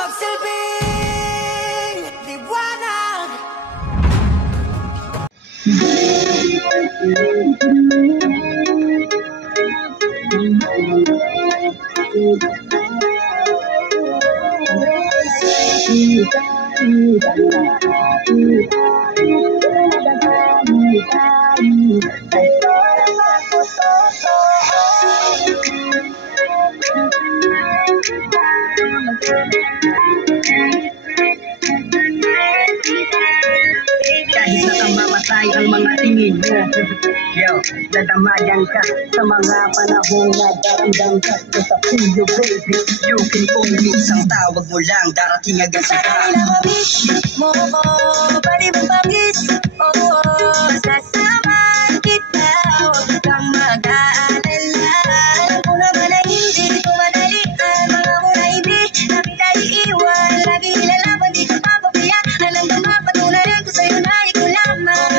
magsilbing liwanag. Kahit nakamamatay ang mga tingin mo, yo, dadamayan ka sa mga panahong nadaramdam ka. Sa puyo, baby, you can only isang tawag mo lang, darating agad sa Sana na ma-miss mo ko, pwede bang pag-kiss? Oo, sasamahan kita, huwag kang mag-aalala. Alam ko naman ay hindi ko madali ang mga muraibi na kita iiwan. Lagi nilalaban, di ko papabayaan ang mapatunayan ko sa'yo na ikaw lamang.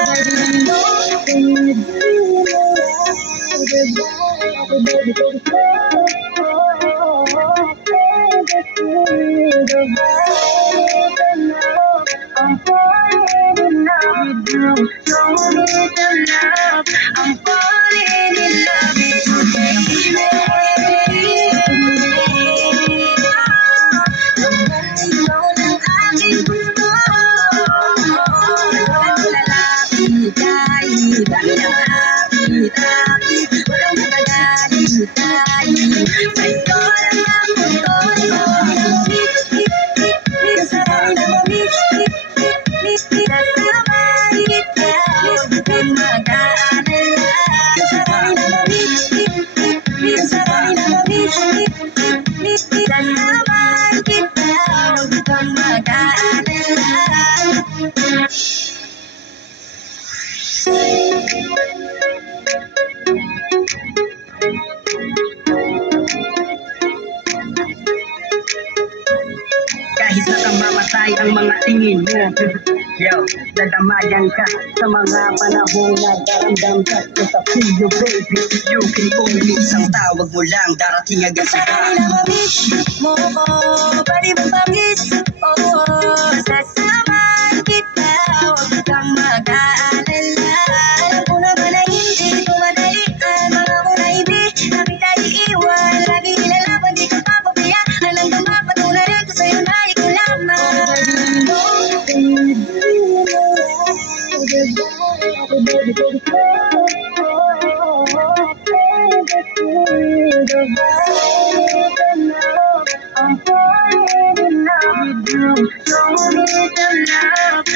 I'm falling in love with you. Show me the love. I'm falling in love with you, baby. Ikaw lang aking gusto. Walang lalapit tayo, dami na maapit-apit. Walang magalit tayo. Sa ito lang ang mundo ko. Kasama na mo-miss. Kasama kita, huwag kang mag-aalala. Kasama na mo-miss. Kasama na mo-miss. Kasama kita, huwag kang mag-aalala. kahit nakamamatay ang mga tingin mo. Yo, dadamayan ka sa mga panahong nadaramdam ka. Sa puyo, baby, you can only isang tawag mo lang, darating agad sa Sana na ma-miss mo ko, pwede bang pag-kiss? Oo, sasamahan kita, huwag kang mag-aalala. Alam ko naman ay hindi ko madali ang mga muraibi na kita iiwan. Lagi nilalaban, di ko papabayaan ang mapatunayan ko sa'yo na ikaw lamang. I'm falling in love with you. Show me the love.